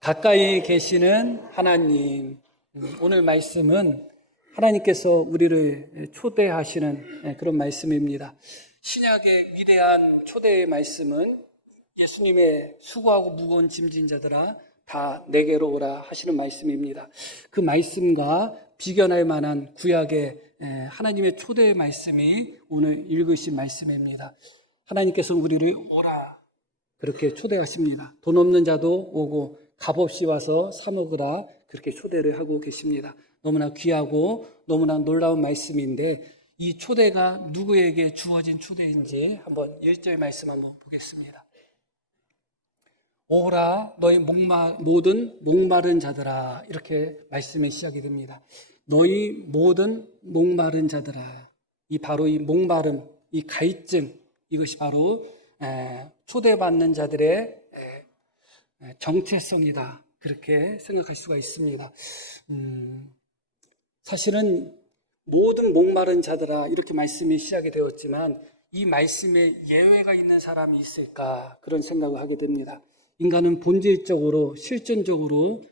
가까이 계시는 하나님. 오늘 말씀은 하나님께서 우리를 초대하시는 그런 말씀입니다. 신약의 위대한 초대의 말씀은 예수님의 수고하고 무거운 짐진 자들아 다 내게로 오라 하시는 말씀입니다. 그 말씀과 비견할 만한 구약의 하나님의 초대의 말씀이 오늘 읽으신 말씀입니다. 하나님께서 우리를 오라 그렇게 초대하십니다. 돈 없는 자도 오고 값없이 와서 사 먹으라 그렇게 초대를 하고 계십니다. 너무나 귀하고 너무나 놀라운 말씀인데 이 초대가 누구에게 주어진 초대인지 한번 1절 말씀 한번 보겠습니다. 오라 너희 모든 목마른 자들아, 이렇게 말씀이 시작이 됩니다. 너희 모든 목마른 자들아. 바로 이 목마름, 이 갈증, 이것이 바로 초대받는 자들의 정체성이다, 그렇게 생각할 수가 있습니다. 사실은 모든 목마른 자들아 이렇게 말씀이 시작이 되었지만 이 말씀에 예외가 있는 사람이 있을까, 그런 생각을 하게 됩니다. 인간은 본질적으로 실존적으로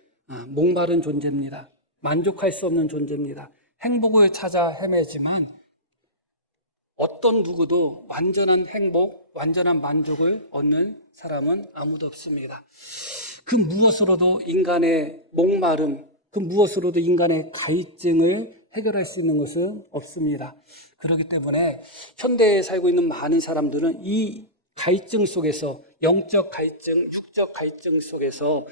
목마른 존재입니다. 만족할 수 없는 존재입니다. 행복을 찾아 헤매지만 어떤 누구도 완전한 행복, 완전한 만족을 얻는 사람은 아무도 없습니다. 그 무엇으로도 인간의 목마름, 그 무엇으로도 인간의 갈증을 해결할 수 있는 것은 없습니다. 그렇기 때문에 현대에 살고 있는 많은 사람들은 이 갈증 속에서, 영적 갈증, 육적 갈증 속에서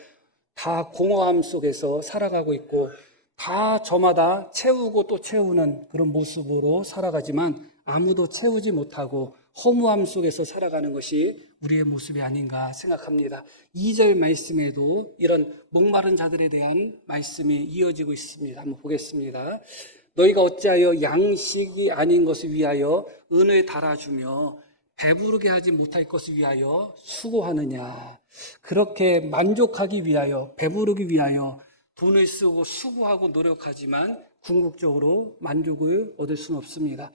다 공허함 속에서 살아가고 있고 다 저마다 채우고 또 채우는 그런 모습으로 살아가지만 아무도 채우지 못하고 허무함 속에서 살아가는 것이 우리의 모습이 아닌가 생각합니다. 2절 말씀에도 이런 목마른 자들에 대한 말씀이 이어지고 있습니다. 한번 보겠습니다. 너희가 어찌하여 양식이 아닌 것을 위하여 은을 달아주며 배부르게 하지 못할 것을 위하여 수고하느냐. 그렇게 만족하기 위하여, 배부르기 위하여 돈을 쓰고 수고하고 노력하지만 궁극적으로 만족을 얻을 수는 없습니다.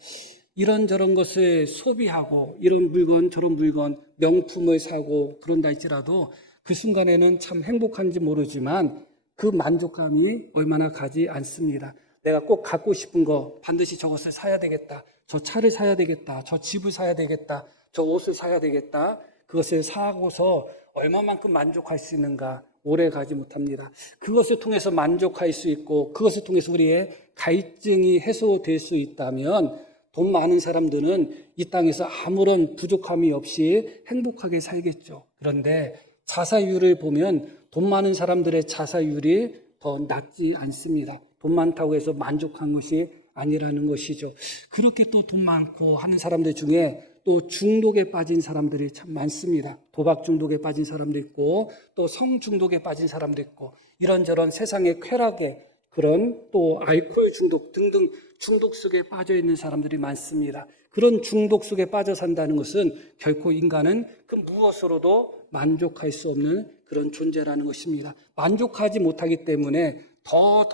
이런저런 것을 소비하고 이런 물건 저런 물건 명품을 사고 그런다 할지라도 그 순간에는 참 행복한지 모르지만 그 만족감이 얼마나 가지 않습니다. 내가 꼭 갖고 싶은 거 반드시 저것을 사야 되겠다, 저 차를 사야 되겠다, 저 집을 사야 되겠다, 저 옷을 사야 되겠다, 그것을 사고서 얼마만큼 만족할 수 있는가, 오래 가지 못합니다. 그것을 통해서 만족할 수 있고 그것을 통해서 우리의 갈증이 해소될 수 있다면 돈 많은 사람들은 이 땅에서 아무런 부족함이 없이 행복하게 살겠죠. 그런데 자사율을 보면 돈 많은 사람들의 자사율이 더 낮지 않습니다. 돈 많다고 해서 만족한 것이 아니라는 것이죠. 그렇게 또 돈 많고 하는 사람들 중에 또 중독에 빠진 사람들이 참 많습니다. 도박 중독에 빠진 사람도 있고 또 성 중독에 빠진 사람도 있고 이런저런 세상의 쾌락에 그런 또 알코올 중독 등등 중독 속에 빠져 있는 사람들이 많습니다. 그런 중독 속에 빠져 산다는 것은 결코 인간은 그 무엇으로도 만족할 수 없는 그런 존재라는 것입니다. 만족하지 못하기 때문에 더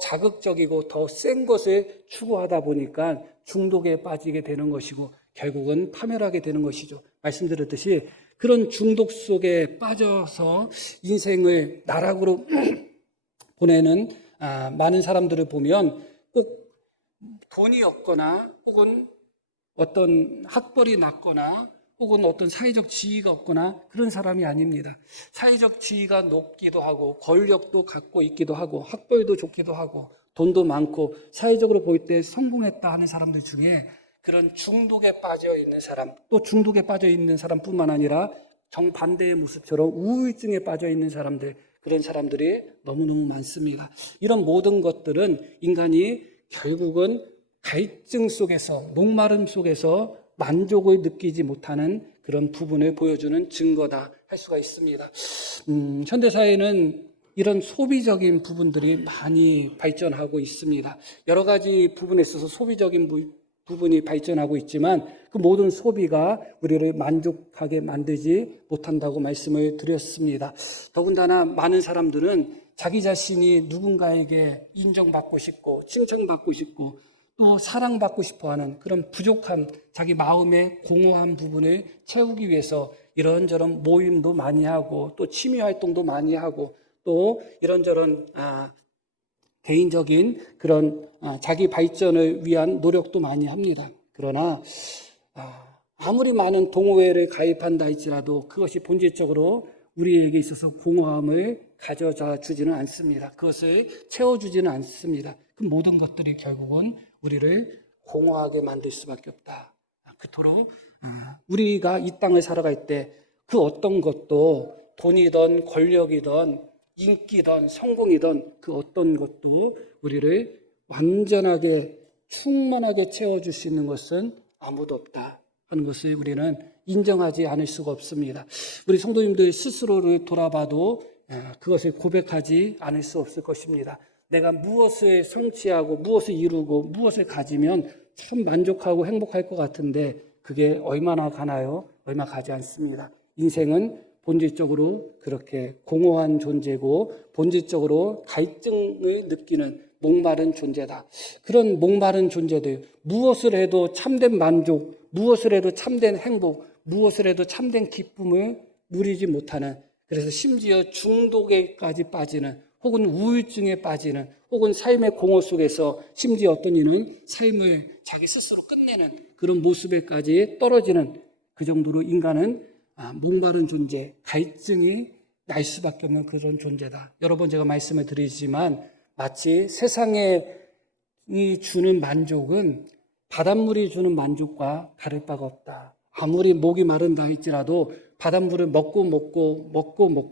자극적이고 더 센 것을 추구하다 보니까 중독에 빠지게 되는 것이고 결국은 파멸하게 되는 것이죠. 말씀드렸듯이 그런 중독 속에 빠져서 인생을 나락으로 보내는 많은 사람들을 보면 꼭 돈이 없거나 혹은 어떤 학벌이 낮거나 혹은 어떤 사회적 지위가 없거나 그런 사람이 아닙니다. 사회적 지위가 높기도 하고 권력도 갖고 있기도 하고 학벌도 좋기도 하고 돈도 많고 사회적으로 볼 때 성공했다 하는 사람들 중에 그런 중독에 빠져 있는 사람, 또 중독에 빠져 있는 사람뿐만 아니라 정반대의 모습처럼 우울증에 빠져 있는 사람들, 그런 사람들이 너무너무 많습니다. 이런 모든 것들은 인간이 결국은 갈증 속에서, 목마름 속에서 만족을 느끼지 못하는 그런 부분을 보여주는 증거다 할 수가 있습니다. 현대사회는 이런 소비적인 부분들이 많이 발전하고 있습니다. 여러 가지 부분에 있어서 소비적인 부분이 발전하고 있지만 그 모든 소비가 우리를 만족하게 만들지 못한다고 말씀을 드렸습니다. 더군다나 많은 사람들은 자기 자신이 누군가에게 인정받고 싶고 칭찬받고 싶고 또 사랑받고 싶어하는 그런 부족함, 자기 마음의 공허한 부분을 채우기 위해서 이런저런 모임도 많이 하고 또 취미 활동도 많이 하고 또 이런저런 개인적인 그런 자기 발전을 위한 노력도 많이 합니다. 그러나 아무리 많은 동호회를 가입한다 할지라도 그것이 본질적으로 우리에게 있어서 공허함을 가져다 주지는 않습니다. 그것을 채워주지는 않습니다. 그 모든 것들이 결국은 우리를 공허하게 만들 수밖에 없다. 그토록 우리가 이 땅을 살아갈 때 그 어떤 것도 돈이든 권력이든 인기든 성공이든 그 어떤 것도 우리를 완전하게 충만하게 채워줄 수 있는 것은 아무도 없다 하는 것을 우리는 인정하지 않을 수가 없습니다. 우리 성도님들 스스로를 돌아봐도 그것을 고백하지 않을 수 없을 것입니다. 내가 무엇을 성취하고 무엇을 이루고 무엇을 가지면 참 만족하고 행복할 것 같은데 그게 얼마나 가나요? 얼마 가지 않습니다. 인생은 본질적으로 그렇게 공허한 존재고 본질적으로 갈증을 느끼는 목마른 존재다. 그런 목마른 존재들, 무엇을 해도 참된 만족, 무엇을 해도 참된 행복, 무엇을 해도 참된 기쁨을 누리지 못하는, 그래서 심지어 중독에까지 빠지는, 혹은 우울증에 빠지는, 혹은 삶의 공허 속에서 심지어 어떤 이는 삶을 자기 스스로 끝내는 그런 모습에까지 떨어지는, 그 정도로 인간은 목마른 존재, 갈증이 날 수밖에 없는 그런 존재다. 여러 번 제가 말씀을 드리지만 마치 세상에 주는 만족은 바닷물이 주는 만족과 다를 바가 없다. 아무리 목이 마른다 할지라도 바닷물을 먹고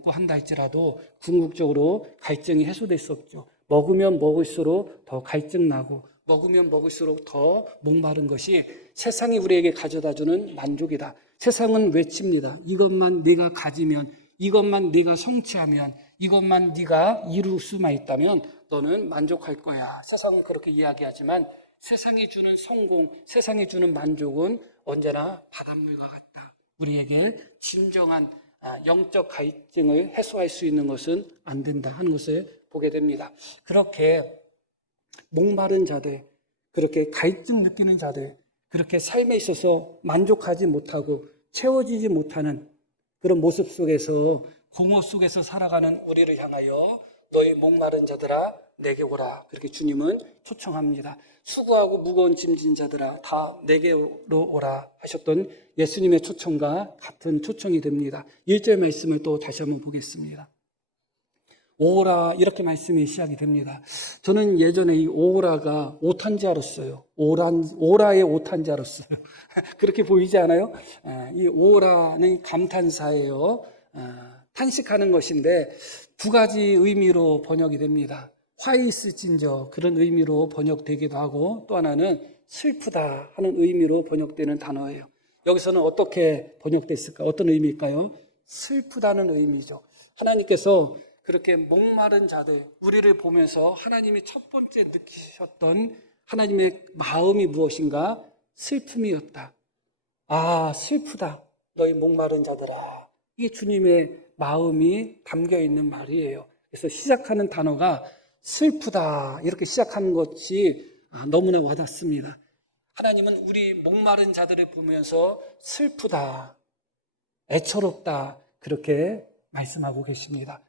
한다 할지라도 궁극적으로 갈증이 해소될 수 없죠. 먹으면 먹을수록 더 갈증 나고 먹으면 먹을수록 더 목마른 것이 세상이 우리에게 가져다주는 만족이다. 세상은 외칩니다. 이것만 네가 가지면, 이것만 네가 성취하면, 이것만 네가 이룰 수만 있다면 너는 만족할 거야. 세상은 그렇게 이야기하지만 세상이 주는 성공, 세상이 주는 만족은 언제나 바닷물과 같다. 우리에게 진정한 영적 갈증을 해소할 수 있는 것은 안 된다 하는 것을 보게 됩니다. 그렇게 목마른 자들, 그렇게 갈증 느끼는 자들, 그렇게 삶에 있어서 만족하지 못하고 채워지지 못하는 그런 모습 속에서 공허 속에서 살아가는 우리를 향하여 너희 목마른 자들아 내게 오라, 그렇게 주님은 초청합니다. 수고하고 무거운 짐진 자들아 다 내게로 오라 하셨던 예수님의 초청과 같은 초청이 됩니다. 1절 말씀을 또 다시 한번 보겠습니다. 오라, 이렇게 말씀이 시작이 됩니다. 저는 예전에 이 오라가 오탄지 알았어요. 오라의 오탄지 알았어요. 그렇게 보이지 않아요? 이 오라는 감탄사예요. 탄식하는 것인데 두 가지 의미로 번역이 됩니다. 화이스진저, 그런 의미로 번역되기도 하고 또 하나는 슬프다 하는 의미로 번역되는 단어예요. 여기서는 어떻게 번역됐을까? 어떤 의미일까요? 슬프다는 의미죠. 하나님께서 그렇게 목마른 자들, 우리를 보면서 하나님이 첫 번째 느끼셨던 하나님의 마음이 무엇인가? 슬픔이었다. 아, 슬프다. 너희 목마른 자들아. 이게 주님의 마음이 담겨 있는 말이에요. 그래서 시작하는 단어가 슬프다. 이렇게 시작하는 것이 너무나 와닿습니다. 하나님은 우리 목마른 자들을 보면서 슬프다, 애처롭다, 그렇게 말씀하고 계십니다.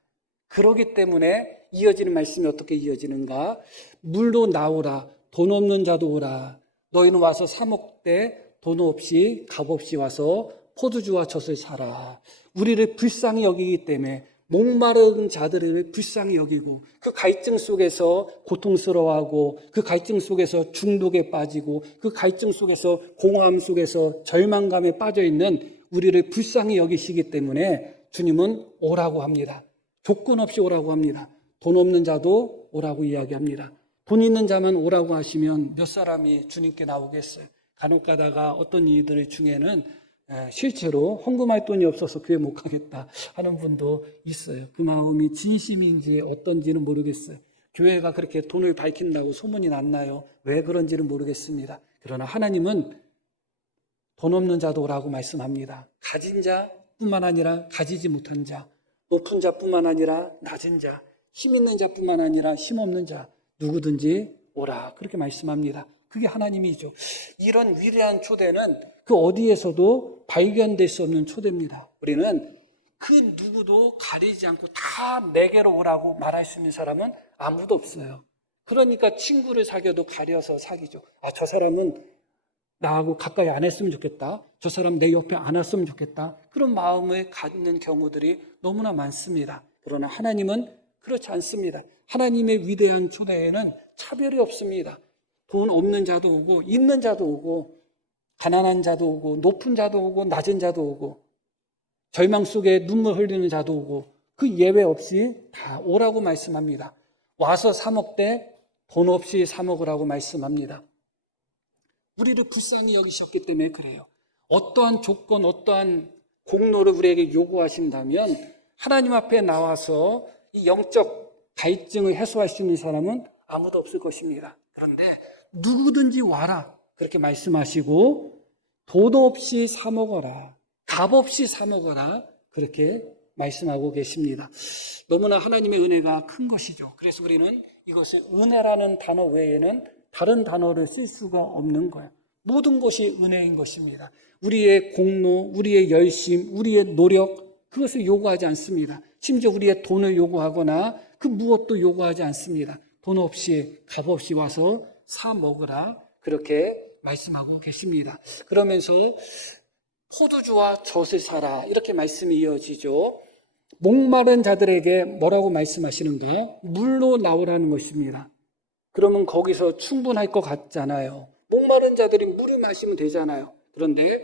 그러기 때문에 이어지는 말씀이 어떻게 이어지는가? 물로 나오라, 돈 없는 자도 오라. 너희는 와서 사 먹되 돈 없이 값 없이 와서 포도주와 젖을 사라. 우리를 불쌍히 여기기 때문에 목마른 자들을 불쌍히 여기고 그 갈증 속에서 고통스러워하고 그 갈증 속에서 중독에 빠지고 그 갈증 속에서 공허함 속에서 절망감에 빠져있는 우리를 불쌍히 여기시기 때문에 주님은 오라고 합니다. 조건 없이 오라고 합니다. 돈 없는 자도 오라고 이야기합니다. 돈 있는 자만 오라고 하시면 몇 사람이 주님께 나오겠어요? 간혹 가다가 어떤 이들 중에는 실제로 헌금할 돈이 없어서 교회 못 가겠다 하는 분도 있어요. 그 마음이 진심인지 어떤지는 모르겠어요. 교회가 그렇게 돈을 밝힌다고 소문이 났나요? 왜 그런지는 모르겠습니다. 그러나 하나님은 돈 없는 자도 오라고 말씀합니다. 가진 자뿐만 아니라 가지지 못한 자, 높은 자뿐만 아니라 낮은 자, 힘 있는 자뿐만 아니라 힘 없는 자, 누구든지 오라, 그렇게 말씀합니다. 그게 하나님이죠. 이런 위대한 초대는 그 어디에서도 발견될 수 없는 초대입니다. 우리는 그 누구도 가리지 않고 다 내게로 오라고 말할 수 있는 사람은 아무도 없어요. 그러니까 친구를 사귀어도 가려서 사귀죠. 저 사람은 나하고 가까이 안 했으면 좋겠다. 저 사람 내 옆에 안 왔으면 좋겠다. 그런 마음을 갖는 경우들이 너무나 많습니다. 그러나 하나님은 그렇지 않습니다. 하나님의 위대한 초대에는 차별이 없습니다. 돈 없는 자도 오고 있는 자도 오고 가난한 자도 오고 높은 자도 오고 낮은 자도 오고 절망 속에 눈물 흘리는 자도 오고 그 예외 없이 다 오라고 말씀합니다. 와서 사 먹되 돈 없이 사 먹으라고 말씀합니다. 우리를 불쌍히 여기셨기 때문에 그래요. 어떠한 조건, 어떠한 공로를 우리에게 요구하신다면 하나님 앞에 나와서 이 영적 갈증을 해소할 수 있는 사람은 아무도 없을 것입니다. 그런데 누구든지 와라 그렇게 말씀하시고 돈 없이 사 먹어라, 값 없이 사 먹어라 그렇게 말씀하고 계십니다. 너무나 하나님의 은혜가 큰 것이죠. 그래서 우리는 이것을 은혜라는 단어 외에는 다른 단어를 쓸 수가 없는 거예요. 모든 것이 은혜인 것입니다. 우리의 공로, 우리의 열심, 우리의 노력 그것을 요구하지 않습니다. 심지어 우리의 돈을 요구하거나 그 무엇도 요구하지 않습니다. 돈 없이 값 없이 와서 사 먹으라 그렇게 말씀하고 계십니다. 그러면서 포도주와 젖을 사라 이렇게 말씀이 이어지죠. 목마른 자들에게 뭐라고 말씀하시는가? 물로 나오라는 것입니다. 그러면 거기서 충분할 것 같잖아요. 목마른 자들이 물을 마시면 되잖아요. 그런데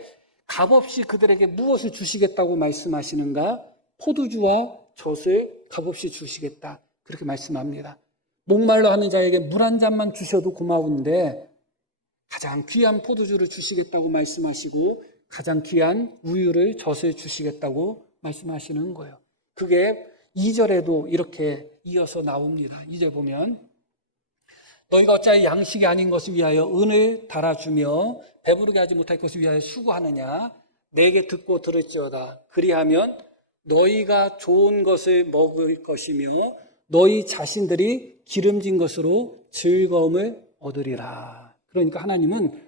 값없이 그들에게 무엇을 주시겠다고 말씀하시는가? 포도주와 젖을 값없이 주시겠다 그렇게 말씀합니다. 목말라 하는 자에게 물 한 잔만 주셔도 고마운데 가장 귀한 포도주를 주시겠다고 말씀하시고 가장 귀한 우유를 젖을 주시겠다고 말씀하시는 거예요. 그게 2절에도 이렇게 이어서 나옵니다. 2절 보면 너희가 어찌하여 양식이 아닌 것을 위하여 은을 달아주며 배부르게 하지 못할 것을 위하여 수고하느냐 내게 듣고 들을지어다. 그리하면 너희가 좋은 것을 먹을 것이며 너희 자신들이 기름진 것으로 즐거움을 얻으리라. 그러니까 하나님은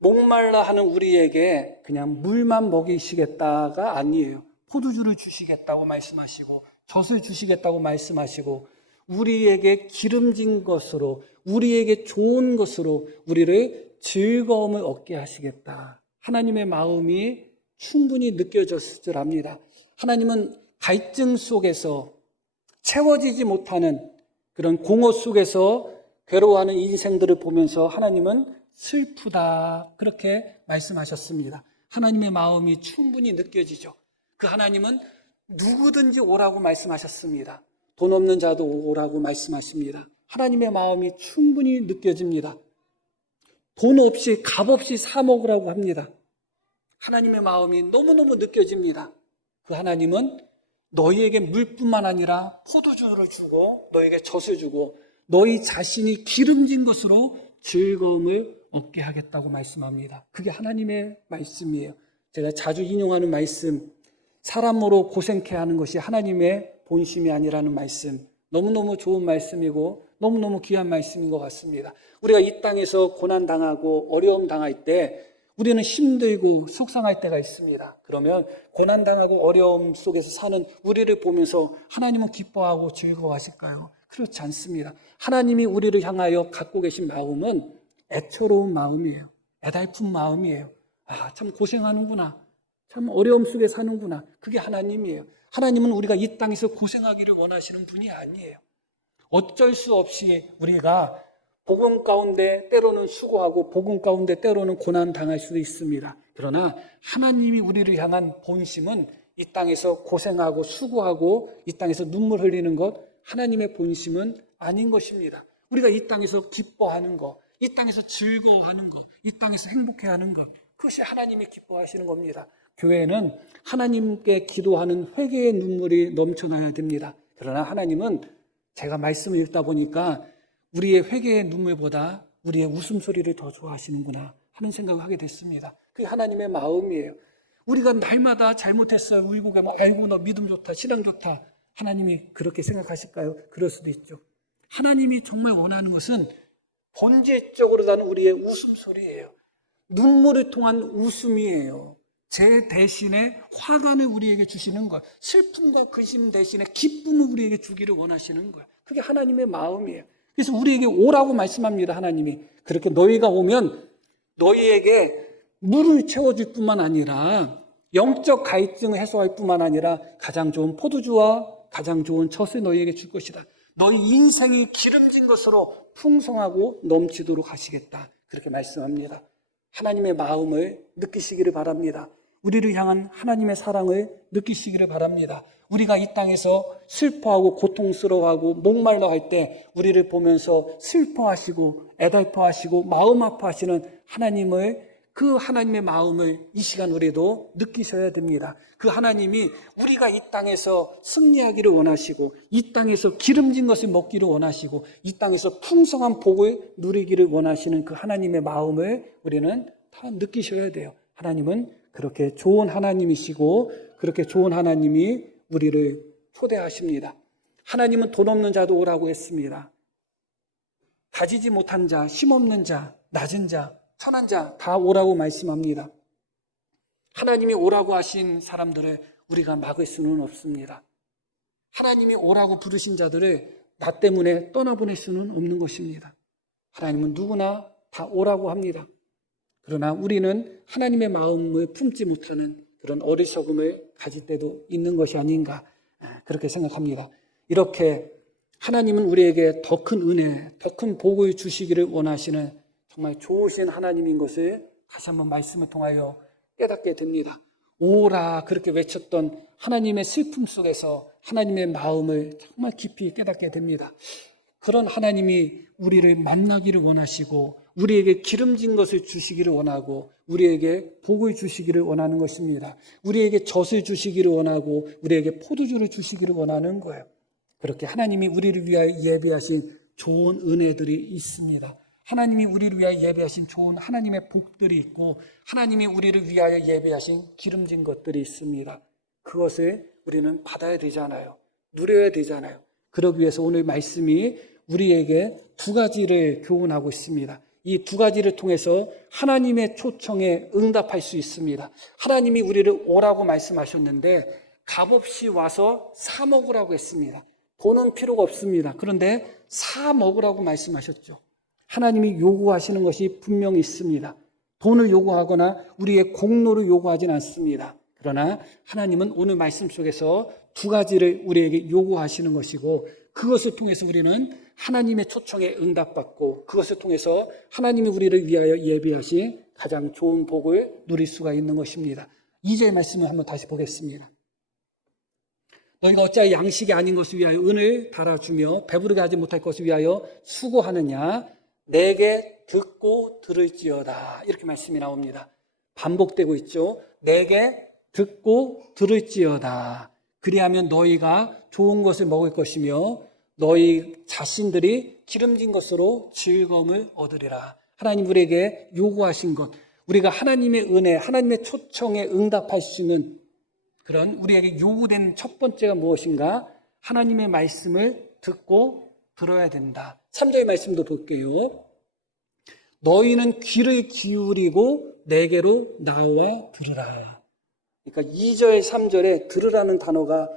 목말라 하는 우리에게 그냥 물만 먹이시겠다가 아니에요. 포도주를 주시겠다고 말씀하시고 젖을 주시겠다고 말씀하시고 우리에게 기름진 것으로 우리에게 좋은 것으로 우리를 즐거움을 얻게 하시겠다. 하나님의 마음이 충분히 느껴졌을 줄 압니다. 하나님은 갈증 속에서 채워지지 못하는 그런 공허 속에서 괴로워하는 인생들을 보면서 하나님은 슬프다 그렇게 말씀하셨습니다. 하나님의 마음이 충분히 느껴지죠. 그 하나님은 누구든지 오라고 말씀하셨습니다. 돈 없는 자도 오라고 말씀하십니다. 하나님의 마음이 충분히 느껴집니다. 돈 없이 값 없이 사 먹으라고 합니다. 하나님의 마음이 너무너무 느껴집니다. 그 하나님은 너희에게 물뿐만 아니라 포도주를 주고 너희에게 젖을 주고 너희 자신이 기름진 것으로 즐거움을 얻게 하겠다고 말씀합니다. 그게 하나님의 말씀이에요. 제가 자주 인용하는 말씀, 사람으로 고생케 하는 것이 하나님의 본심이 아니라는 말씀, 너무너무 좋은 말씀이고 너무너무 귀한 말씀인 것 같습니다. 우리가 이 땅에서 고난당하고 어려움 당할 때 우리는 힘들고 속상할 때가 있습니다. 그러면 고난당하고 어려움 속에서 사는 우리를 보면서 하나님은 기뻐하고 즐거워하실까요? 그렇지 않습니다. 하나님이 우리를 향하여 갖고 계신 마음은 애처로운 마음이에요. 애달픈 마음이에요. 참 고생하는구나. 참 어려움 속에 사는구나. 그게 하나님이에요. 하나님은 우리가 이 땅에서 고생하기를 원하시는 분이 아니에요. 어쩔 수 없이 우리가 복음 가운데 때로는 수고하고 복음 가운데 때로는 고난 당할 수도 있습니다. 그러나 하나님이 우리를 향한 본심은 이 땅에서 고생하고 수고하고 이 땅에서 눈물 흘리는 것, 하나님의 본심은 아닌 것입니다. 우리가 이 땅에서 기뻐하는 것, 이 땅에서 즐거워하는 것, 이 땅에서 행복해하는 것, 그것이 하나님이 기뻐하시는 겁니다. 교회는 하나님께 기도하는 회개의 눈물이 넘쳐나야 됩니다. 그러나 하나님은 제가 말씀을 읽다 보니까 우리의 회개의 눈물보다 우리의 웃음소리를 더 좋아하시는구나 하는 생각을 하게 됐습니다. 그게 하나님의 마음이에요. 우리가 날마다 잘못했어요. 울고 가면 아이고 너 믿음 좋다, 신앙 좋다. 하나님이 그렇게 생각하실까요? 그럴 수도 있죠. 하나님이 정말 원하는 것은 본질적으로는 우리의 웃음소리예요. 눈물을 통한 웃음이에요. 제 대신에 화관을 우리에게 주시는 것, 슬픔과 근심 대신에 기쁨을 우리에게 주기를 원하시는 거예요. 그게 하나님의 마음이에요. 그래서 우리에게 오라고 말씀합니다. 하나님이 그렇게 너희가 오면 너희에게 물을 채워줄 뿐만 아니라 영적 갈증을 해소할 뿐만 아니라 가장 좋은 포도주와 가장 좋은 젖을 너희에게 줄 것이다. 너희 인생이 기름진 것으로 풍성하고 넘치도록 하시겠다. 그렇게 말씀합니다. 하나님의 마음을 느끼시기를 바랍니다. 우리를 향한 하나님의 사랑을 느끼시기를 바랍니다. 우리가 이 땅에서 슬퍼하고 고통스러워하고 목말라 할 때 우리를 보면서 슬퍼하시고 애달퍼하시고 마음 아파하시는 하나님을, 그 하나님의 마음을 이 시간 우리도 느끼셔야 됩니다. 그 하나님이 우리가 이 땅에서 승리하기를 원하시고 이 땅에서 기름진 것을 먹기를 원하시고 이 땅에서 풍성한 복을 누리기를 원하시는 그 하나님의 마음을 우리는 다 느끼셔야 돼요. 하나님은 그렇게 좋은 하나님이시고 그렇게 좋은 하나님이 우리를 초대하십니다. 하나님은 돈 없는 자도 오라고 했습니다. 가지지 못한 자, 힘없는 자, 낮은 자, 천한 자 다 오라고 말씀합니다. 하나님이 오라고 하신 사람들을 우리가 막을 수는 없습니다. 하나님이 오라고 부르신 자들을 나 때문에 떠나보낼 수는 없는 것입니다. 하나님은 누구나 다 오라고 합니다. 그러나 우리는 하나님의 마음을 품지 못하는 그런 어리석음을 가질 때도 있는 것이 아닌가, 그렇게 생각합니다. 이렇게 하나님은 우리에게 더 큰 은혜, 더 큰 복을 주시기를 원하시는 정말 좋으신 하나님인 것을 다시 한번 말씀을 통하여 깨닫게 됩니다. 오라 그렇게 외쳤던 하나님의 슬픔 속에서 하나님의 마음을 정말 깊이 깨닫게 됩니다. 그런 하나님이 우리를 만나기를 원하시고 우리에게 기름진 것을 주시기를 원하고 우리에게 복을 주시기를 원하는 것입니다. 우리에게 젖을 주시기를 원하고 우리에게 포도주를 주시기를 원하는 거예요. 그렇게 하나님이 우리를 위하여 예비하신 좋은 은혜들이 있습니다. 하나님이 우리를 위하여 예배하신 좋은 하나님의 복들이 있고 하나님이 우리를 위하여 예배하신 기름진 것들이 있습니다. 그것을 우리는 받아야 되잖아요. 누려야 되잖아요. 그러기 위해서 오늘 말씀이 우리에게 두 가지를 교훈하고 있습니다. 이 두 가지를 통해서 하나님의 초청에 응답할 수 있습니다. 하나님이 우리를 오라고 말씀하셨는데 값없이 와서 사 먹으라고 했습니다. 돈은 필요가 없습니다. 그런데 사 먹으라고 말씀하셨죠. 하나님이 요구하시는 것이 분명히 있습니다. 돈을 요구하거나 우리의 공로를 요구하진 않습니다. 그러나 하나님은 오늘 말씀 속에서 두 가지를 우리에게 요구하시는 것이고 그것을 통해서 우리는 하나님의 초청에 응답받고 그것을 통해서 하나님이 우리를 위하여 예비하신 가장 좋은 복을 누릴 수가 있는 것입니다. 2절 말씀을 한번 다시 보겠습니다. 너희가 어찌하여 양식이 아닌 것을 위하여 은을 달아주며 배부르게 하지 못할 것을 위하여 수고하느냐. 내게 듣고 들을지어다. 이렇게 말씀이 나옵니다. 반복되고 있죠. 내게 듣고 들을지어다. 그리하면 너희가 좋은 것을 먹을 것이며 너희 자신들이 기름진 것으로 즐거움을 얻으리라. 하나님 우리에게 요구하신 것, 우리가 하나님의 은혜, 하나님의 초청에 응답할 수 있는 그런 우리에게 요구된 첫 번째가 무엇인가? 하나님의 말씀을 듣고 들어야 된다. 3절 말씀도 볼게요. 너희는 귀를 기울이고 내게로 나와 들으라. 그러니까 2절, 3절에 들으라는 단어가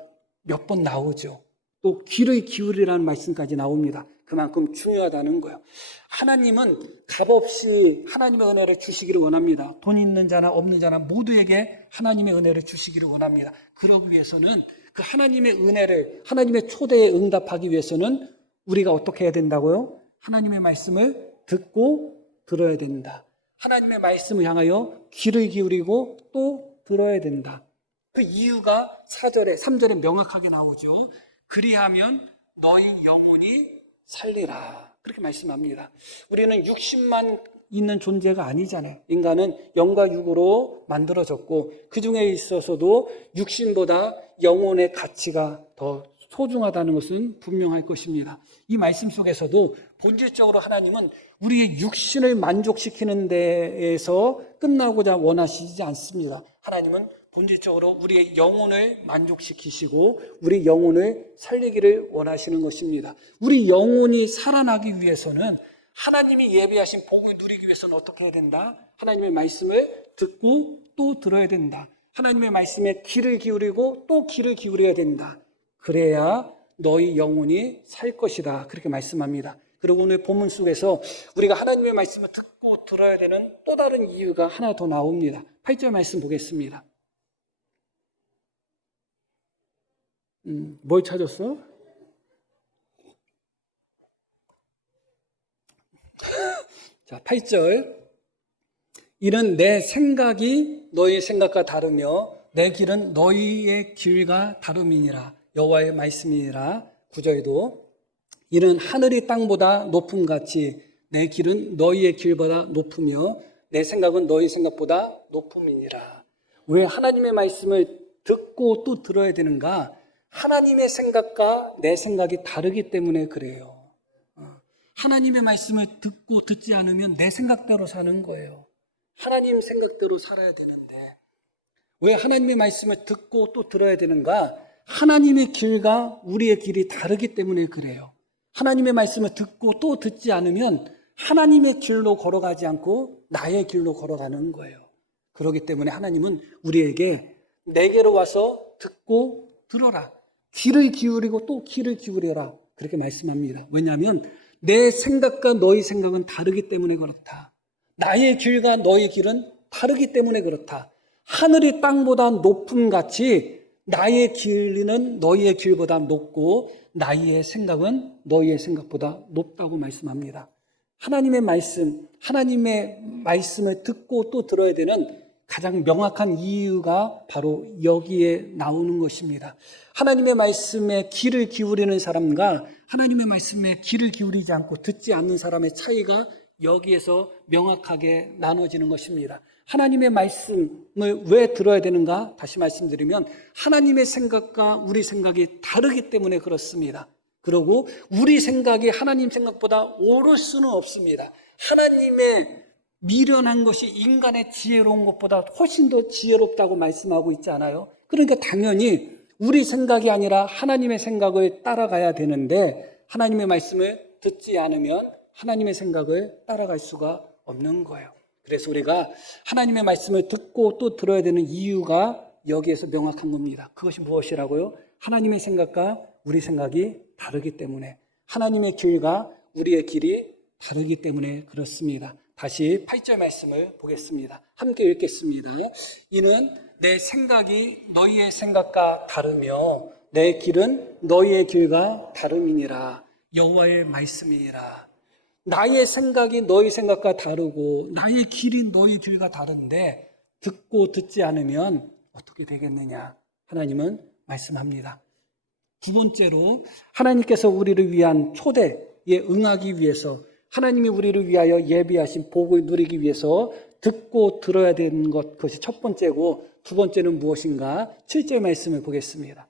몇 번 나오죠. 또 귀를 기울이라는 말씀까지 나옵니다. 그만큼 중요하다는 거예요. 하나님은 값없이 하나님의 은혜를 주시기를 원합니다. 돈 있는 자나 없는 자나 모두에게 하나님의 은혜를 주시기를 원합니다. 그러기 위해서는 그 하나님의 은혜를, 하나님의 초대에 응답하기 위해서는 우리가 어떻게 해야 된다고요? 하나님의 말씀을 듣고 들어야 된다. 하나님의 말씀을 향하여 귀를 기울이고 또 들어야 된다. 그 이유가 4절에, 3절에 명확하게 나오죠. 그리하면 너희 영혼이 살리라. 그렇게 말씀합니다. 우리는 육신만 있는 존재가 아니잖아요. 인간은 영과 육으로 만들어졌고 그 중에 있어서도 육신보다 영혼의 가치가 더 소중하다는 것은 분명할 것입니다. 이 말씀 속에서도 본질적으로 하나님은 우리의 육신을 만족시키는 데에서 끝나고자 원하시지 않습니다. 하나님은 본질적으로 우리의 영혼을 만족시키시고 우리 영혼을 살리기를 원하시는 것입니다. 우리 영혼이 살아나기 위해서는 하나님이 예비하신 복을 누리기 위해서는 어떻게 해야 된다? 하나님의 말씀을 듣고 또 들어야 된다. 하나님의 말씀에 귀를 기울이고 또 귀를 기울여야 된다. 그래야 너희 영혼이 살 것이다. 그렇게 말씀합니다. 그리고 오늘 본문 속에서 우리가 하나님의 말씀을 듣고 들어야 되는 또 다른 이유가 하나 더 나옵니다. 8절 말씀 보겠습니다. 뭘 찾았어? 자, 8절. 이는 내 생각이 너희의 생각과 다르며 내 길은 너희의 길과 다름이니라. 여호와의 말씀이니라. 9절도 이는 하늘이 땅보다 높음같이 내 길은 너희의 길보다 높으며 내 생각은 너희 생각보다 높음이니라. 왜 하나님의 말씀을 듣고 또 들어야 되는가? 하나님의 생각과 내 생각이 다르기 때문에 그래요. 하나님의 말씀을 듣고 듣지 않으면 내 생각대로 사는 거예요. 하나님 생각대로 살아야 되는데 왜 하나님의 말씀을 듣고 또 들어야 되는가? 하나님의 길과 우리의 길이 다르기 때문에 그래요. 하나님의 말씀을 듣고 또 듣지 않으면 하나님의 길로 걸어가지 않고 나의 길로 걸어가는 거예요. 그렇기 때문에 하나님은 우리에게 내게로 와서 듣고 들어라. 귀를 기울이고 또 귀를 기울여라. 그렇게 말씀합니다. 왜냐하면 내 생각과 너희 생각은 다르기 때문에 그렇다. 나의 길과 너의 길은 다르기 때문에 그렇다. 하늘이 땅보다 높음같이 나의 길은 너희의 길보다 높고 나의 생각은 너희의 생각보다 높다고 말씀합니다. 하나님의 말씀을 듣고 또 들어야 되는 가장 명확한 이유가 바로 여기에 나오는 것입니다. 하나님의 말씀에 귀를 기울이는 사람과 하나님의 말씀에 귀를 기울이지 않고 듣지 않는 사람의 차이가 여기에서 명확하게 나눠지는 것입니다. 하나님의 말씀을 왜 들어야 되는가? 다시 말씀드리면 하나님의 생각과 우리 생각이 다르기 때문에 그렇습니다. 그리고 우리 생각이 하나님 생각보다 옳을 수는 없습니다. 하나님의 미련한 것이 인간의 지혜로운 것보다 훨씬 더 지혜롭다고 말씀하고 있지 않아요? 그러니까 당연히 우리 생각이 아니라 하나님의 생각을 따라가야 되는데 하나님의 말씀을 듣지 않으면 하나님의 생각을 따라갈 수가 없는 거예요. 그래서 우리가 하나님의 말씀을 듣고 또 들어야 되는 이유가 여기에서 명확한 겁니다. 그것이 무엇이라고요? 하나님의 생각과 우리 생각이 다르기 때문에, 하나님의 길과 우리의 길이 다르기 때문에 그렇습니다. 다시 8절 말씀을 보겠습니다. 함께 읽겠습니다. 이는 내 생각이 너희의 생각과 다르며 내 길은 너희의 길과 다름이니라. 여호와의 말씀이니라. 나의 생각이 너희 생각과 다르고 나의 길이 너희 길과 다른데 듣고 듣지 않으면 어떻게 되겠느냐? 하나님은 말씀합니다. 두 번째로 하나님께서 우리를 위한 초대에 응하기 위해서 하나님이 우리를 위하여 예비하신 복을 누리기 위해서 듣고 들어야 되는 것, 그것이 첫 번째고 두 번째는 무엇인가? 7절 말씀을 보겠습니다.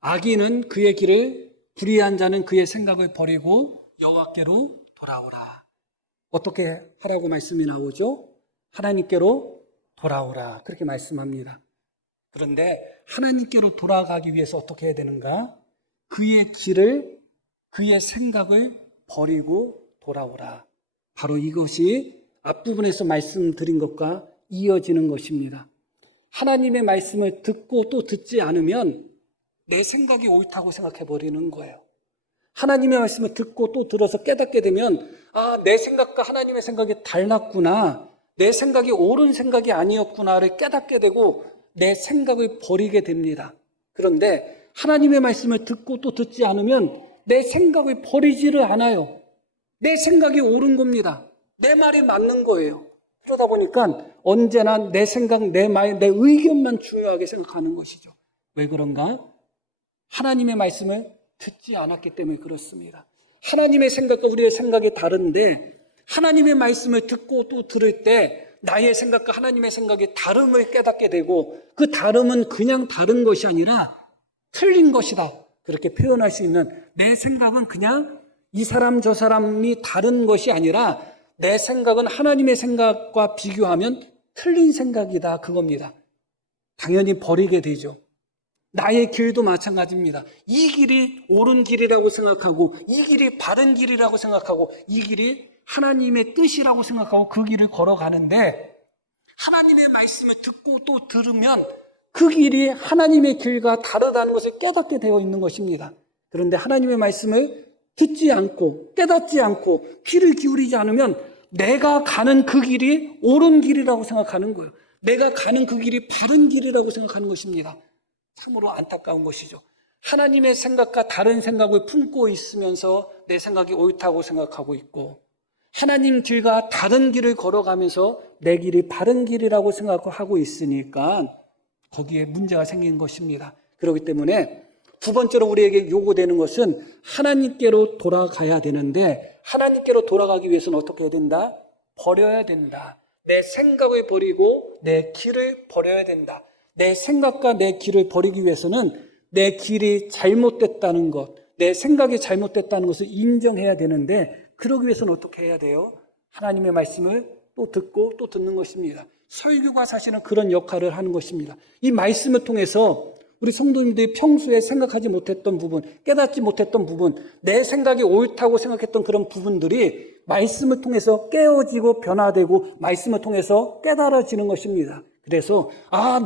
악인은 그의 길을, 불의한 자는 그의 생각을 버리고 여호와께로 돌아오라. 어떻게 하라고 말씀이 나오죠? 하나님께로 돌아오라. 그렇게 말씀합니다. 그런데 하나님께로 돌아가기 위해서 어떻게 해야 되는가? 그의 길을, 그의 생각을 버리고 돌아오라. 바로 이것이 앞부분에서 말씀드린 것과 이어지는 것입니다. 하나님의 말씀을 듣고 또 듣지 않으면 내 생각이 옳다고 생각해버리는 거예요. 하나님의 말씀을 듣고 또 들어서 깨닫게 되면 내 생각과 하나님의 생각이 달랐구나. 내 생각이 옳은 생각이 아니었구나를 깨닫게 되고 내 생각을 버리게 됩니다. 그런데 하나님의 말씀을 듣고 또 듣지 않으면 내 생각을 버리지를 않아요. 내 생각이 옳은 겁니다. 내 말이 맞는 거예요. 그러다 보니까 언제나 내 생각, 내 말, 내 의견만 중요하게 생각하는 것이죠. 왜 그런가? 하나님의 말씀을 듣지 않았기 때문에 그렇습니다. 하나님의 생각과 우리의 생각이 다른데 하나님의 말씀을 듣고 또 들을 때 나의 생각과 하나님의 생각이 다름을 깨닫게 되고 그 다름은 그냥 다른 것이 아니라 틀린 것이다. 그렇게 표현할 수 있는 내 생각은 그냥 이 사람 저 사람이 다른 것이 아니라 내 생각은 하나님의 생각과 비교하면 틀린 생각이다. 그겁니다. 당연히 버리게 되죠. 나의 길도 마찬가지입니다. 이 길이 옳은 길이라고 생각하고, 이 길이 바른 길이라고 생각하고, 이 길이 하나님의 뜻이라고 생각하고 그 길을 걸어가는데, 하나님의 말씀을 듣고 또 들으면 그 길이 하나님의 길과 다르다는 것을 깨닫게 되어 있는 것입니다. 그런데 하나님의 말씀을 듣지 않고 깨닫지 않고 귀를 기울이지 않으면 내가 가는 그 길이 옳은 길이라고 생각하는 거예요. 내가 가는 그 길이 바른 길이라고 생각하는 것입니다. 참으로 안타까운 것이죠. 하나님의 생각과 다른 생각을 품고 있으면서 내 생각이 옳다고 생각하고 있고, 하나님 길과 다른 길을 걸어가면서 내 길이 바른 길이라고 생각하고 있으니까 거기에 문제가 생긴 것입니다. 그렇기 때문에 두 번째로 우리에게 요구되는 것은 하나님께로 돌아가야 되는데, 하나님께로 돌아가기 위해서는 어떻게 해야 된다? 버려야 된다. 내 생각을 버리고 내 길을 버려야 된다. 내 생각과 내 길을 버리기 위해서는 내 길이 잘못됐다는 것, 내 생각이 잘못됐다는 것을 인정해야 되는데, 그러기 위해서는 어떻게 해야 돼요? 하나님의 말씀을 또 듣고 또 듣는 것입니다. 설교가 사실은 그런 역할을 하는 것입니다. 이 말씀을 통해서 우리 성도님들이 평소에 생각하지 못했던 부분, 깨닫지 못했던 부분, 내 생각이 옳다고 생각했던 그런 부분들이 말씀을 통해서 깨어지고 변화되고 말씀을 통해서 깨달아지는 것입니다. 그래서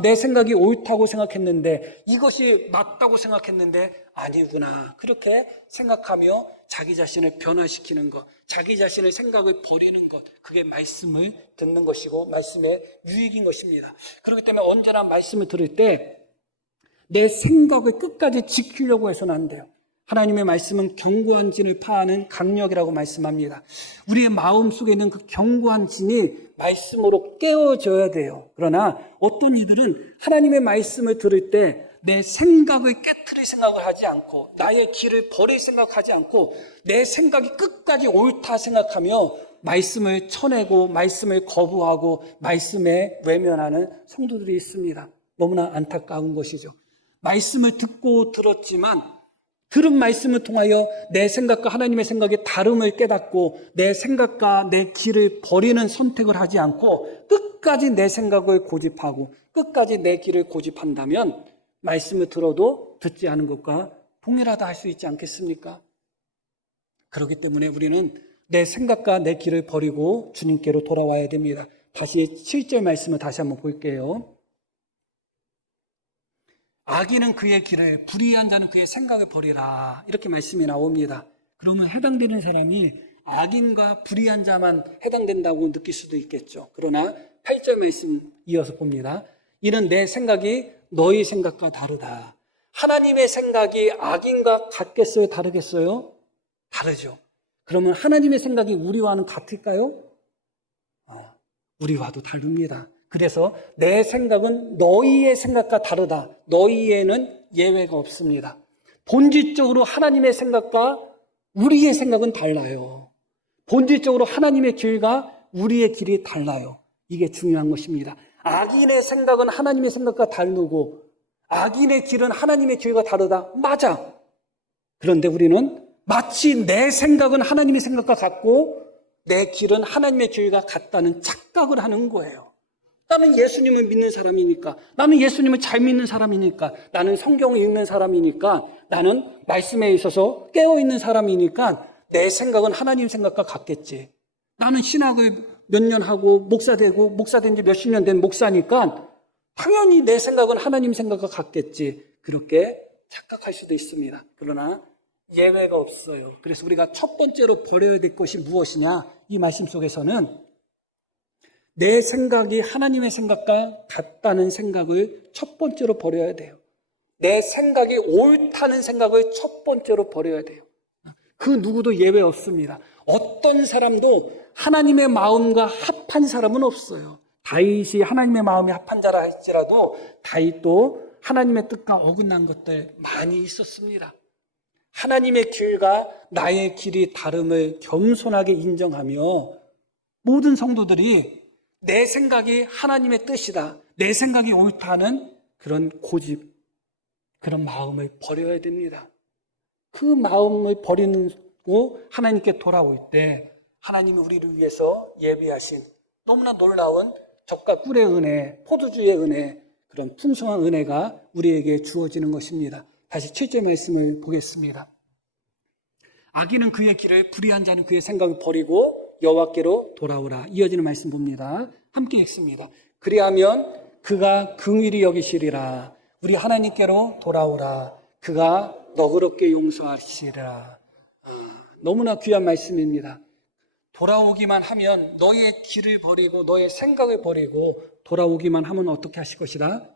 내 생각이 옳다고 생각했는데, 이것이 맞다고 생각했는데 아니구나, 그렇게 생각하며 자기 자신을 변화시키는 것, 자기 자신의 생각을 버리는 것, 그게 말씀을 듣는 것이고 말씀의 유익인 것입니다. 그렇기 때문에 언제나 말씀을 들을 때 내 생각을 끝까지 지키려고 해서는 안 돼요. 하나님의 말씀은 견고한 진을 파하는 강력이라고 말씀합니다. 우리의 마음속에 있는 그 견고한 진이 말씀으로 깨어져야 돼요. 그러나 어떤 이들은 하나님의 말씀을 들을 때 내 생각을 깨트릴 생각을 하지 않고, 나의 길을 버릴 생각하지 않고, 내 생각이 끝까지 옳다 생각하며 말씀을 쳐내고 말씀을 거부하고 말씀에 외면하는 성도들이 있습니다. 너무나 안타까운 것이죠. 말씀을 듣고 들었지만 들은 말씀을 통하여 내 생각과 하나님의 생각의 다름을 깨닫고 내 생각과 내 길을 버리는 선택을 하지 않고 끝까지 내 생각을 고집하고 끝까지 내 길을 고집한다면 말씀을 들어도 듣지 않은 것과 동일하다 할 수 있지 않겠습니까? 그렇기 때문에 우리는 내 생각과 내 길을 버리고 주님께로 돌아와야 됩니다. 다시 7절 말씀을 다시 한번 볼게요. 악인은 그의 길을, 불의한 자는 그의 생각을 버리라, 이렇게 말씀이 나옵니다. 그러면 해당되는 사람이 악인과 불의한 자만 해당된다고 느낄 수도 있겠죠. 그러나 8절 말씀 이어서 봅니다. 이는 내 생각이 너희 생각과 다르다. 하나님의 생각이 악인과 같겠어요? 다르겠어요? 다르죠. 그러면 하나님의 생각이 우리와는 같을까요? 우리와도 다릅니다. 그래서 내 생각은 너희의 생각과 다르다. 너희에는 예외가 없습니다. 본질적으로 하나님의 생각과 우리의 생각은 달라요. 본질적으로 하나님의 길과 우리의 길이 달라요. 이게 중요한 것입니다. 악인의 생각은 하나님의 생각과 다르고 악인의 길은 하나님의 길과 다르다. 맞아. 그런데 우리는 마치 내 생각은 하나님의 생각과 같고 내 길은 하나님의 길과 같다는 착각을 하는 거예요. 나는 예수님을 믿는 사람이니까, 나는 예수님을 잘 믿는 사람이니까, 나는 성경을 읽는 사람이니까, 나는 말씀에 있어서 깨어있는 사람이니까 내 생각은 하나님 생각과 같겠지. 나는 신학을 몇 년 하고 목사된 지 몇십 년 된 목사니까 당연히 내 생각은 하나님 생각과 같겠지. 그렇게 착각할 수도 있습니다. 그러나 예외가 없어요. 그래서 우리가 첫 번째로 버려야 될 것이 무엇이냐? 이 말씀 속에서는 내 생각이 하나님의 생각과 같다는 생각을 첫 번째로 버려야 돼요. 내 생각이 옳다는 생각을 첫 번째로 버려야 돼요. 그 누구도 예외 없습니다. 어떤 사람도 하나님의 마음과 합한 사람은 없어요. 다윗이 하나님의 마음에 합한 자라 할지라도 다윗도 하나님의 뜻과 어긋난 것들 많이 있었습니다. 하나님의 길과 나의 길이 다름을 겸손하게 인정하며 모든 성도들이 내 생각이 하나님의 뜻이다, 내 생각이 옳다는 그런 고집, 그런 마음을 버려야 됩니다. 그 마음을 버리고 하나님께 돌아올 때 하나님이 우리를 위해서 예비하신 너무나 놀라운 젖과 꿀의 은혜, 포도주의 은혜, 그런 풍성한 은혜가 우리에게 주어지는 것입니다. 다시 7절 말씀을 보겠습니다. 악인은 그의 길을, 불의한 자는 그의 생각을 버리고 여호와께로 돌아오라. 이어지는 말씀 봅니다. 함께 읽습니다. 그리하면 그가 긍휼히 여기시리라. 우리 하나님께로 돌아오라. 그가 너그럽게 용서하시리라. 너무나 귀한 말씀입니다. 돌아오기만 하면 너의 길을 버리고 너의 생각을 버리고 돌아오기만 하면 어떻게 하실 것이다?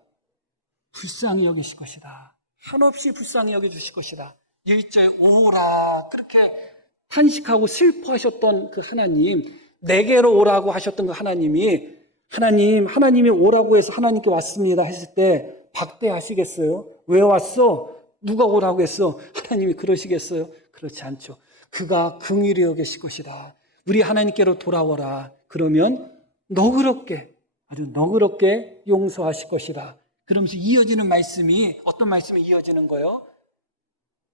불쌍히 여기실 것이다. 한없이 불쌍히 여겨주실 것이다. 1절 오라 그렇게 탄식하고 슬퍼하셨던 그 하나님, 내게로 오라고 하셨던 그 하나님이 오라고 해서 하나님께 왔습니다 했을 때 박대하시겠어요? 왜 왔어? 누가 오라고 했어? 하나님이 그러시겠어요? 그렇지 않죠. 그가 긍휼히 여기실 것이다. 우리 하나님께로 돌아오라. 그러면 너그럽게, 아주 너그럽게 용서하실 것이다. 그러면서 이어지는 말씀이 어떤 말씀이 이어지는 거예요?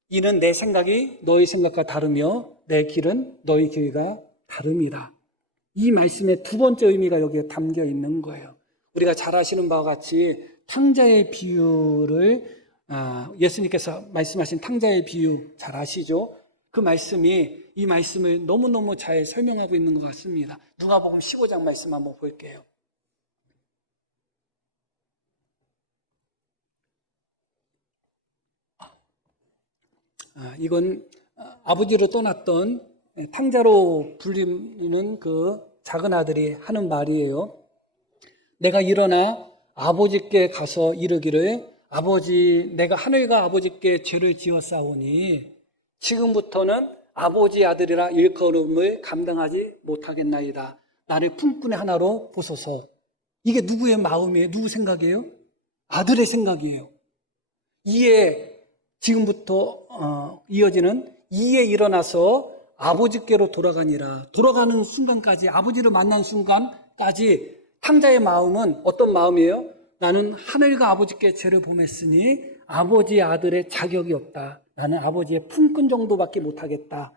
이는 내 생각이 너희 생각과 다르며 내 길은 너희 길과 다릅니다. 이 말씀의 두 번째 의미가 여기에 담겨 있는 거예요. 우리가 잘 아시는 바와 같이 탕자의 비유를 예수님께서 말씀하신 탕자의 비유 잘 아시죠? 그 말씀이 이 말씀을 너무너무 잘 설명하고 있는 것 같습니다. 누가복음 15장 말씀 한번 볼게요. 이건 아버지로 떠났던 탕자로 불리는 그 작은 아들이 하는 말이에요. 내가 일어나 아버지께 가서 이르기를 아버지, 내가 하늘과 아버지께 죄를 지었사오니 지금부터는 아버지 아들이라 일컬음을 감당하지 못하겠나이다. 나를 품꾼의 하나로 보소서. 이게 누구의 마음이에요? 누구 생각이에요? 아들의 생각이에요. 이에 지금부터 이어지는 이에 일어나서 아버지께로 돌아가니라. 돌아가는 순간까지, 아버지를 만난 순간까지 탕자의 마음은 어떤 마음이에요? 나는 하늘과 아버지께 죄를 범했으니 아버지 아들의 자격이 없다. 나는 아버지의 품꾼 정도밖에 못하겠다.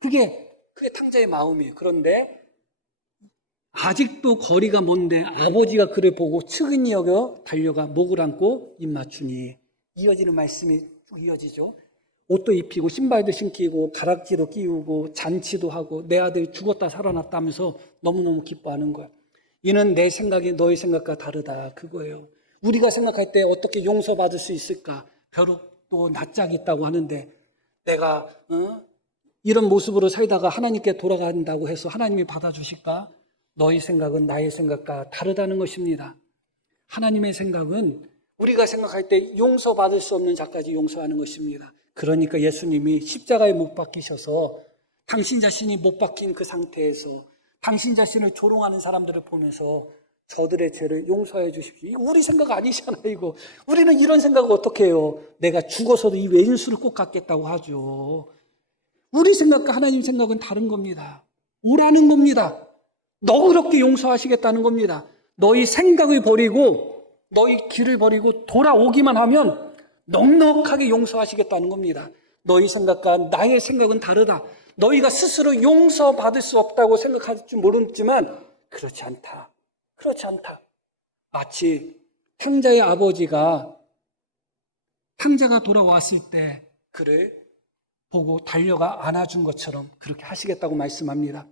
그게 탕자의 마음이에요. 그런데 아직도 거리가 먼데 아버지가 그를 보고 측은히 여겨 달려가 목을 안고 입 맞추니. 이어지는 말씀이 쭉 이어지죠. 옷도 입히고 신발도 신기고 가락지도 끼우고 잔치도 하고 내 아들이 죽었다 살아났다 하면서 너무너무 기뻐하는 거예요. 이는 내 생각이 너의 생각과 다르다. 그거예요. 우리가 생각할 때 어떻게 용서받을 수 있을까? 벼룩도 낯짝이 있다고 하는데 내가 이런 모습으로 살다가 하나님께 돌아간다고 해서 하나님이 받아주실까? 너희 생각은 나의 생각과 다르다는 것입니다. 하나님의 생각은 우리가 생각할 때 용서받을 수 없는 자까지 용서하는 것입니다. 그러니까 예수님이 십자가에 못 박히셔서 당신 자신이 못 박힌 그 상태에서 당신 자신을 조롱하는 사람들을 보면서 저들의 죄를 용서해 주십시오. 우리 생각 아니잖아요, 이거. 우리는 이런 생각을 어떻게 해요? 내가 죽어서도 이 왼수를 꼭 갖겠다고 하죠. 우리 생각과 하나님 생각은 다른 겁니다. 오라는 겁니다. 너그럽게 용서하시겠다는 겁니다. 너희 생각을 버리고 너희 길을 버리고 돌아오기만 하면 넉넉하게 용서하시겠다는 겁니다. 너희 생각과 나의 생각은 다르다. 너희가 스스로 용서받을 수 없다고 생각할 줄 모르지만 그렇지 않다. 그렇지 않다. 마치 탕자의 아버지가 탕자가 돌아왔을 때 그를 보고 달려가 안아준 것처럼 그렇게 하시겠다고 말씀합니다.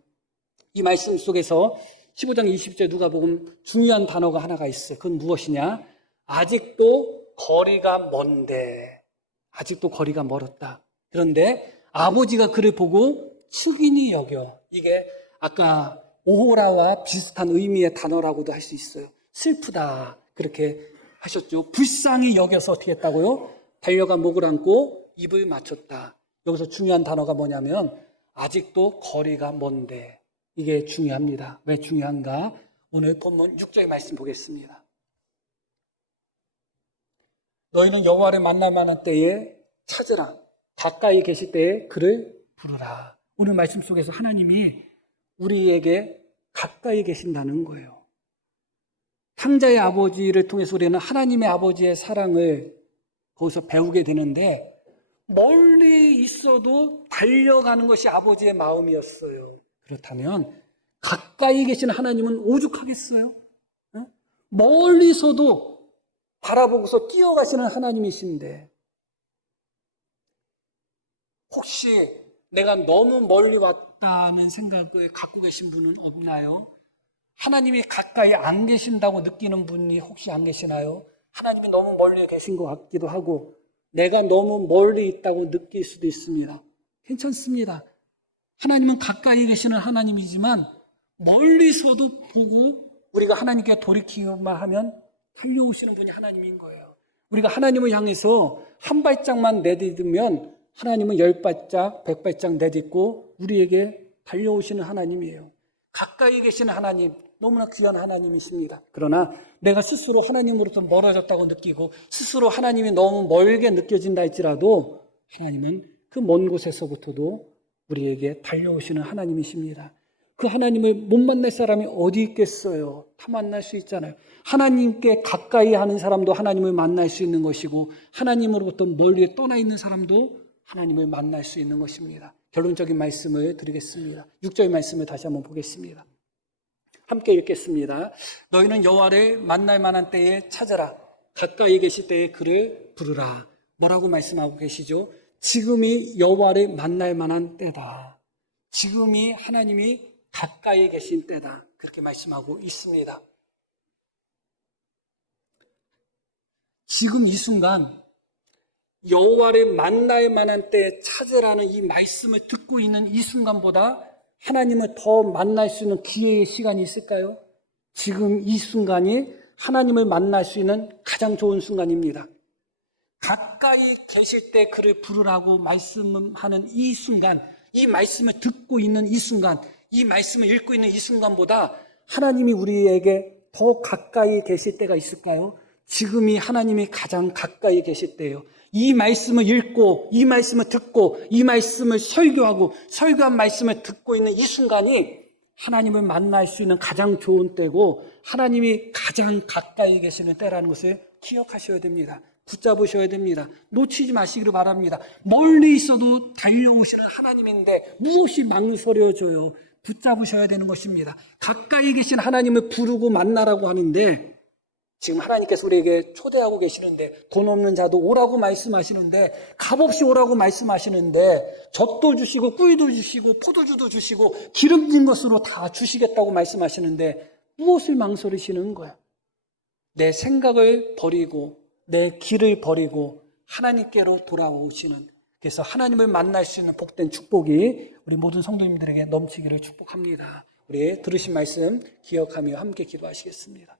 이 말씀 속에서 15장 20절 누가복음 중요한 단어가 하나가 있어요. 그건 무엇이냐? 아직도 거리가 먼데, 아직도 거리가 멀었다. 그런데 아버지가 그를 보고 측은히 여겨. 이게 아까 오호라와 비슷한 의미의 단어라고도 할 수 있어요. 슬프다. 그렇게 하셨죠. 불쌍히 여겨서 어떻게 했다고요? 달려가 목을 안고 입을 맞췄다. 여기서 중요한 단어가 뭐냐면 아직도 거리가 먼데. 이게 중요합니다. 왜 중요한가? 오늘 본문 6절의 말씀 보겠습니다. 너희는 여호와를 만날 만한 때에 찾으라. 가까이 계실 때에 그를 부르라. 오늘 말씀 속에서 하나님이 우리에게 가까이 계신다는 거예요. 탕자의 아버지를 통해서 우리는 하나님의 아버지의 사랑을 거기서 배우게 되는데 멀리 있어도 달려가는 것이 아버지의 마음이었어요. 그렇다면 가까이 계신 하나님은 오죽하겠어요? 멀리서도 바라보고서 뛰어가시는 하나님이신데 혹시 내가 너무 멀리 왔다는 생각을 갖고 계신 분은 없나요? 하나님이 가까이 안 계신다고 느끼는 분이 혹시 안 계시나요? 하나님이 너무 멀리 계신 것 같기도 하고 내가 너무 멀리 있다고 느낄 수도 있습니다. 괜찮습니다. 하나님은 가까이 계시는 하나님이지만 멀리서도 보고 우리가 하나님께 돌이키기만 하면 달려오시는 분이 하나님인 거예요. 우리가 하나님을 향해서 한 발짝만 내딛으면 하나님은 10발짝, 100발짝 내딛고 우리에게 달려오시는 하나님이에요. 가까이 계시는 하나님, 너무나 귀한 하나님이십니다. 그러나 내가 스스로 하나님으로부터 멀어졌다고 느끼고 스스로 하나님이 너무 멀게 느껴진다 할지라도 하나님은 그 먼 곳에서부터도 우리에게 달려오시는 하나님이십니다. 그 하나님을 못 만날 사람이 어디 있겠어요? 다 만날 수 있잖아요. 하나님께 가까이 하는 사람도 하나님을 만날 수 있는 것이고 하나님으로부터 멀리 떠나 있는 사람도 하나님을 만날 수 있는 것입니다. 결론적인 말씀을 드리겠습니다. 6절 말씀을 다시 한번 보겠습니다. 함께 읽겠습니다. 너희는 여호와를 만날 만한 때에 찾으라. 가까이 계실 때에 그를 부르라. 뭐라고 말씀하고 계시죠? 지금이 여호와를 만날 만한 때다. 지금이 하나님이 가까이 계신 때다. 그렇게 말씀하고 있습니다. 지금 이 순간 여호와를 만날 만한 때에 찾으라는 이 말씀을 듣고 있는 이 순간보다 하나님을 더 만날 수 있는 기회의 시간이 있을까요? 지금 이 순간이 하나님을 만날 수 있는 가장 좋은 순간입니다. 가까이 계실 때 그를 부르라고 말씀하는 이 순간, 이 말씀을 듣고 있는 이 순간, 이 말씀을 읽고 있는 이 순간보다 하나님이 우리에게 더 가까이 계실 때가 있을까요? 지금이 하나님이 가장 가까이 계실 때예요. 이 말씀을 읽고 이 말씀을 듣고 이 말씀을 설교하고 설교한 말씀을 듣고 있는 이 순간이 하나님을 만날 수 있는 가장 좋은 때고 하나님이 가장 가까이 계시는 때라는 것을 기억하셔야 됩니다. 붙잡으셔야 됩니다. 놓치지 마시기를 바랍니다. 멀리 있어도 달려오시는 하나님인데 무엇이 망설여져요? 붙잡으셔야 되는 것입니다. 가까이 계신 하나님을 부르고 만나라고 하는데 지금 하나님께서 우리에게 초대하고 계시는데 돈 없는 자도 오라고 말씀하시는데 값없이 오라고 말씀하시는데 젖도 주시고 꿀도 주시고 포도주도 주시고 기름진 것으로 다 주시겠다고 말씀하시는데 무엇을 망설이시는 거야? 내 생각을 버리고 내 길을 버리고 하나님께로 돌아오시는 그래서 하나님을 만날 수 있는 복된 축복이 우리 모든 성도님들에게 넘치기를 축복합니다. 우리 들으신 말씀 기억하며 함께 기도하시겠습니다.